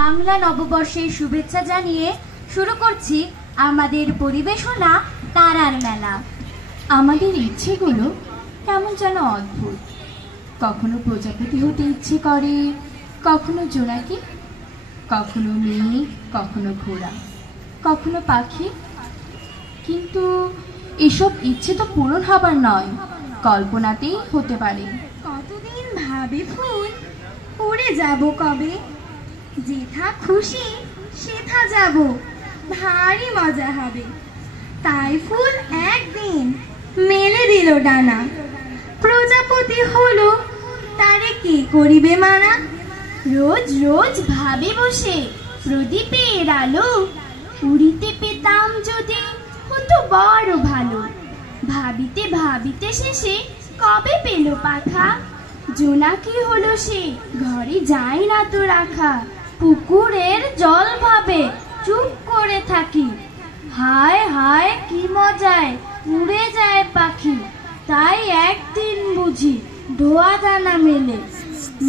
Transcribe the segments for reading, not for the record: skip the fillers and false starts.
বাংলা নববর্ষের শুভেচ্ছা জানিয়ে শুরু করছি আমাদের পরিবেশনা তারার মেলা। আমাদের ইচ্ছেগুলো কেমন যেন অদ্ভুত। কখনো প্রজাপতি হতে ইচ্ছে করে, কখনো জোনাকি, কখনো মেঘ, কখনো ঘোড়া, কখনো পাখি। কিন্তু এসব ইচ্ছে তো পূরণ হবার নয়, কল্পনাতেই হতে পারে। কতদিন ভাবে ফুল, উড়ে যাব কবে, যেথা খুশি সেথা যাব, ভারী মজা হবে। তাই ফুল একদিন মেলে দিল ডানা, প্রজাপতি হলো তারে কে করিবে মানা। রোজ রোজ ভাবে বসে প্রদীপের আলো, উড়িতে পেতাম যদি হতো বড় ভালো। ভাবিতে ভাবিতে শেষে কবে পেল পাখা, জোনাকি হলো সে ঘরে যায় না তো রাখা। পুকুরের জল ভাবে চুপ করে থাকি, হায় হায় কি মজায় উড়ে যায় পাখি। তাই একদিন বুঝি ধোয়া দানা মেলে,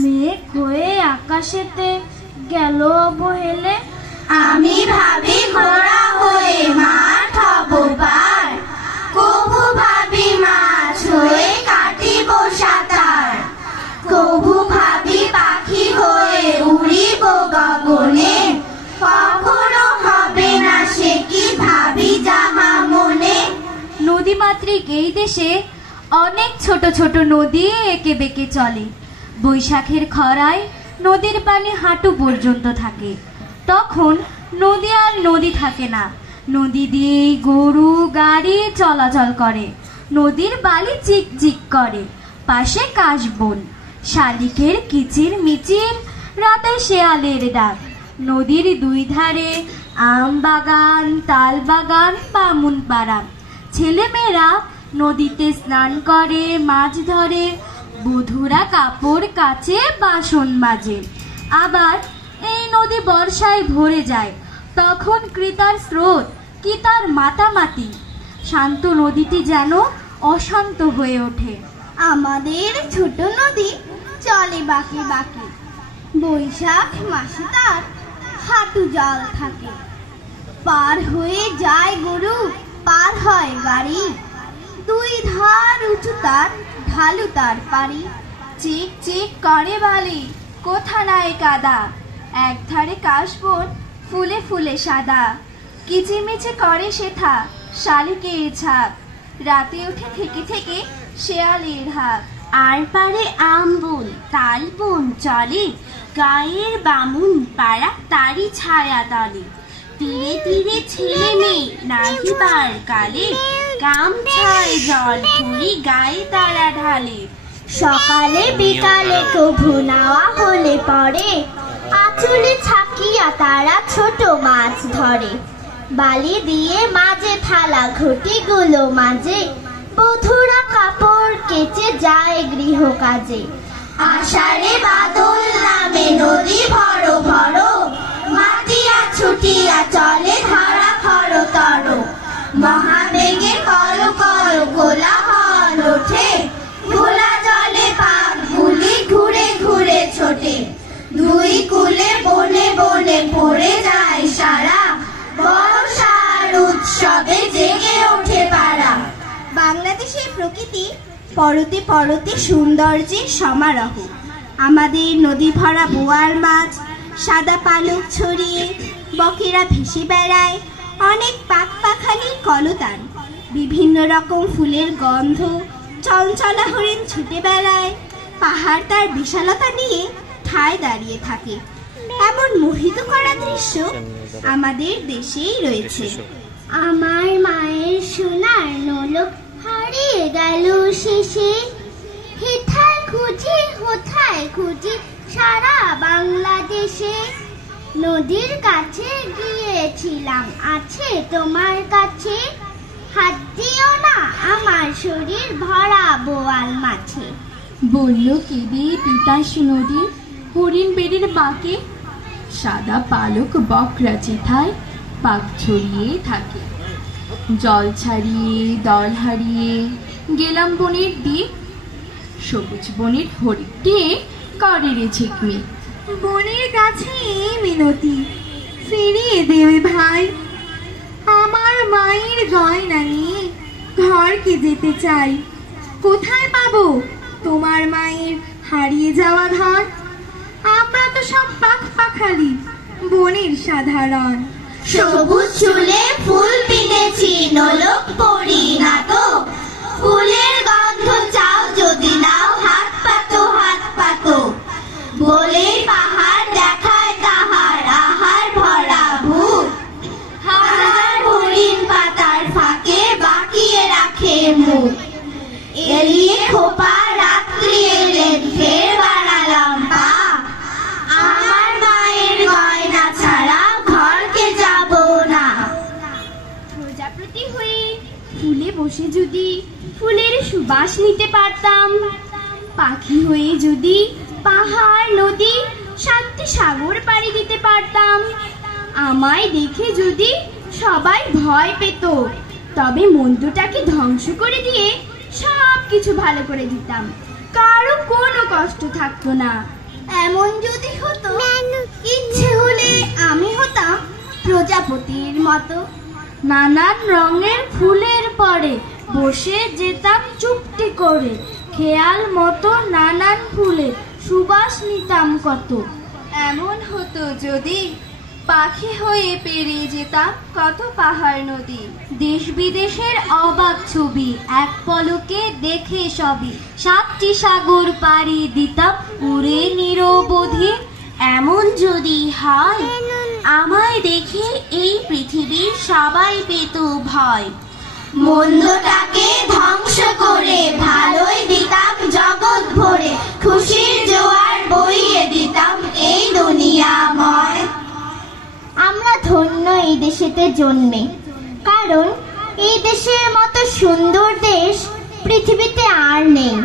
মেঘ হয়ে আকাশেতে গেল অবহেলে। আমি ভাবি ঘোড়া হয়ে মাঠ হব পার, কভু ভাবি মাছ হয়ে কাটিব সাঁতার, কভু ভাবি পাখি হয়ে উড়িব গগনে। কখনো হবে না সে কি ভাবি যাহা মনে। নদীমাতৃক এই দেশে অনেক ছোট ছোট নদী এঁকে বেঁকে চলে। বৈশাখের খরায় নদীর পানি হাঁটু পর্যন্ত থাকে। তখন নদী আর নদী থাকে না, নদী দিয়ে গরু গাড়ি চলাচল করে। নদীর বালি চিকচিক করে, পাশে কাশবন, শালিকের কিচির মিচির, রাতে শেয়ালের ডাক। নদীর দুই ধারে আম বাগান, তাল বাগান, বামুন পাড়া। ছেলেমেয়েরা নদীতে স্নান করে, মাছ ধরে, বধূরা কাপড় কাচে, বাসন মাজে। আবার এই নদী বর্ষায় ভরে যায়, তখন কৃতার স্রোত কি তার মাতামাতি। শান্ত নদীটি যেন অশান্ত হয়ে ওঠে। আমাদের ছোট নদী চলে বাঁকে বাঁকে, বৈশাখ মাসে তার হাঁটু জল থাকে। পার হয়ে যায় গরু, পার হয় গাড়ি, দুই ধার উঁচু তার, ঢালু তার পারি। চিক চিক করে বালি, কোথা নাই কাদা, এক ধারে কাশবন ফুলে ফুলে সাদা। কিচিমিচি করে সেথা শালিকের ছাপ, রাতে উঠে থেকে থেকে শেয়ালের হাঁক। আর পারে আম বন, তাল বন চলে, গায়ের বামুন পাড়া তারি ছায়া তলে। তীরে তীরে ছেলে মেয়ে নাহিবার কালে, গামছায় জল ভরি গায়ে তারা ঢালে। সকালে বিকালে কভু নাওয়া হলে পরে, আঁচলে ছাকিয়া তারা ছোট মাছ ধরে। বালি দিয়ে মাঝে থালা ঘটিগুলো মাঝে, বধূরা কাপড় কেচে যায় গৃহ কাজে। আষাঢ়ে বাদল নামে নদী ভরো ভরো, মাতিয়া ছুটিয়া চলে ধারা খরতর। মহাবেগে কল কল কোলাহল ওঠে, ঘোলা জলে পাখগুলি ঘুরে ঘুরে ছোটে। দুই কুলে বনে বনে পড়ে যায় সারা, বর্ষার উৎসবে জেগে ওঠে পাড়া। বাংলাদেশের প্রকৃতি পরতে পরতে সৌন্দর্যের সমারোহ। আমাদের নদী ভরা বোয়াল মাছ সাদা পালক ছড়িয়ে, বকেরা ভেসে বেড়ায়, অনেক পাখপাখালির কলতান, বিভিন্ন রকম ফুলের গন্ধ, চঞ্চলা হরিণ ছুটে বেড়ায়। পাহাড় তার বিশালতা নিয়ে ঠায় দাঁড়িয়ে থাকে। এমন মোহিত করা দৃশ্য আমাদের দেশেই রয়েছে। আমার মায়ের সোনার নোলক হারিয়ে গেল শেষে, হেথায় খুঁজি হোথায় খুঁজি সারা বাংলাদেশে। নদীর কাছে গিয়েছিলাম, আছে তোমার কাছে, হাত দিও না আমার শরীর ভরা বোয়াল মাছে। বলল কেঁদে তিতাস নদী হরিণ বেড়ের বাঁকে, সাদা পালক বকরা চিথায় পাক ছড়িয়ে থাকে। জল ছাড়িয়ে দল হারিয়ে গেলাম বনের দিক, সবুজ বনের হরিণটি করে রে ঝিকমিক। বনের কাছে এই মিনতি, ফিরিয়ে দেবে ভাই। আমার মায়ের গয়না নিয়ে ঘরকে যেতে চাই। কোথায় পাবো তোমার মায়ের হারিয়ে যাওয়া ধন? আমরা তো সব পাখালি, বনের সাধারণ। সবুজ চুলে ফুল পিনেছি, নোলক পরি না তো। ফুলের গন্ধ চাও যদি নাও, হাত পাতো হাত পাতো। বলে পাহাড় দেখায় তাহার আহার ভরা বুক। হাজার হরিণ পাতার ফাঁকে বাকিয়ে রাখে মুখ। এলিয়ে খোপা রাত্রি এলেন, ফের বাড়ালাম পা। আমার মায়ের গয়না ছাড়া ঘরকে যাব না। প্রজাপতি হয়ে ফুলে বসে যদি ফুলের সুবাস নিতে পারতাম, পাখি হয়ে যদি পাহাড় নদী সাতটি সাগর পাড়ি দিতে পারতাম, আমায় দেখে যদি সবাই ভয় পেত, তবে মন্দটাকে ধ্বংস করে দিয়ে সব কিছু ভালো করে দিতাম, কারো কোনো কষ্ট থাকতো না। এমন যদি হতো, ইচ্ছে হলে আমি হতাম প্রজাপতির মতো। নানান রঙের ফুলের পরে বসে যেতাম চুপটি করে, খেয়াল মতো নানান ফুলে সুবাস নিতাম কত। এমন হতো যদি পাখি হয়ে পেরিয়ে যেতাম কত পাহাড় নদী। দেশ বিদেশের অবাক ছবি এক পলকে দেখে সবই, সাতটি সাগর পাড়ি দিতাম উড়ে নিরবধি। এমন যদি হয়, আমায় দেখে এই পৃথিবীর সবাই পেত ভয়। মন্দটাকে ধ্বংস করে ভালোই দিতাম জগৎ ভরে, খুশির জোয়ার বইয়ে দিতাম এই দুনিয়াময়। আমরা ধন্য এই দেশেতে জন্মে, কারণ এই দেশের মতো সুন্দর দেশ পৃথিবীতে আর নেই।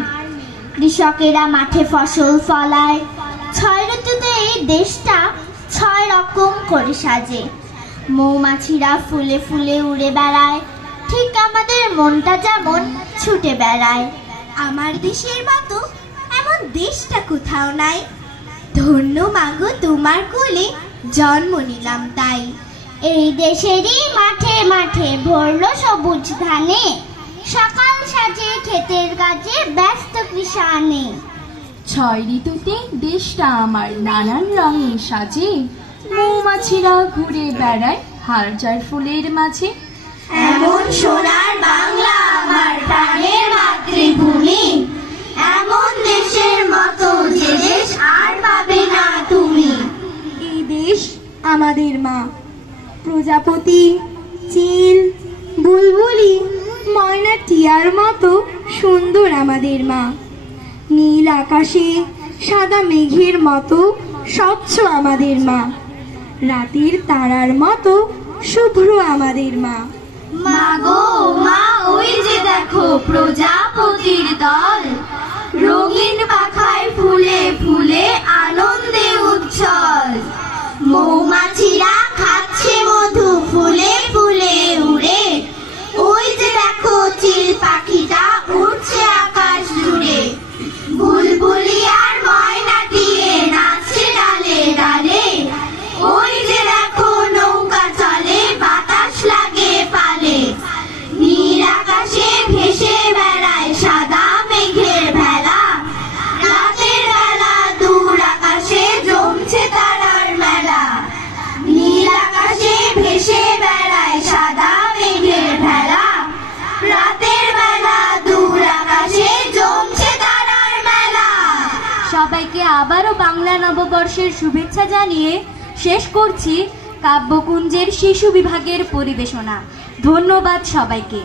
কৃষকেরা মাঠে ফসল ফলায়, 6 ঋতুতে এই দেশটা 6 রকম করে সাজে। মৌমাছিরা ফুলে ফুলে উড়ে বেড়ায়, ঠিক আমাদের মনটা যেমন ছুটে বেড়ায়। আমার দেশের মতো এমন দেশটা কোথাও নাই। ধন্য মাগো তোমার কোলে জন্ম নিলাম তাই। এই দেশেরই মাঠে মাঠে ভরলো সবুজ ধানে, সকাল সাজে ক্ষেতের কাজে ব্যস্ত কৃষানে। 6 ঋতুতে দেশটা আমার নানান রঙে সাজে, মৌমাছিরা ঘুরে বেড়ায় হাজার ফুলের মাঝে। এমন সোনার বাংলা আমার প্রাণের মাতৃভূমি, এমন দেশের মতো যে দেশ আর পাবে না তুমি। এই দেশ আমাদের মা। প্রজাপতি, চিল, বুলবুলি, ময়না টিয়ার মতো সুন্দর আমাদের মা। নীল আকাশে সাদা মেঘের মতো স্বচ্ছ আমাদের মা। রাতের তারার মতো শুভ্র আমাদের মা। মাগো মা, ওই যে দেখো প্রজাপতির দল, রঙিন পাখায় ফুলে ফুলে আনন্দে উচ্ছল। মৌমাছিরা খাচ্ছে মধু ফুলে ফুলে উড়ে, ওই যে দেখো চিল পাখিটা উড়ছে আকাশ জুড়ে। বুলবুলি আর ময়নাটি নাচছে ডালে ডালে, ওই যে দেখো নৌকা চলে বাতাস লাগে পালে। নীল আকাশে ভেসে বেড়ায় সাদা মেঘের ভেলা, রাতের বেলা দূর আকাশে জমছে তারার মেলা। নীল আকাশে ভেসে বেড়ায় সাদা মেঘের ভেলা, রাতের বেলা দূর আকাশে জমছে তারার মেলা। সবাইকে আবারও বাংলা নববর্ষের শুভেচ্ছা জানিয়ে শেষ করছি কাব্যকুঞ্জের শিশু বিভাগের পরিবেশনা। ধন্যবাদ সবাইকে।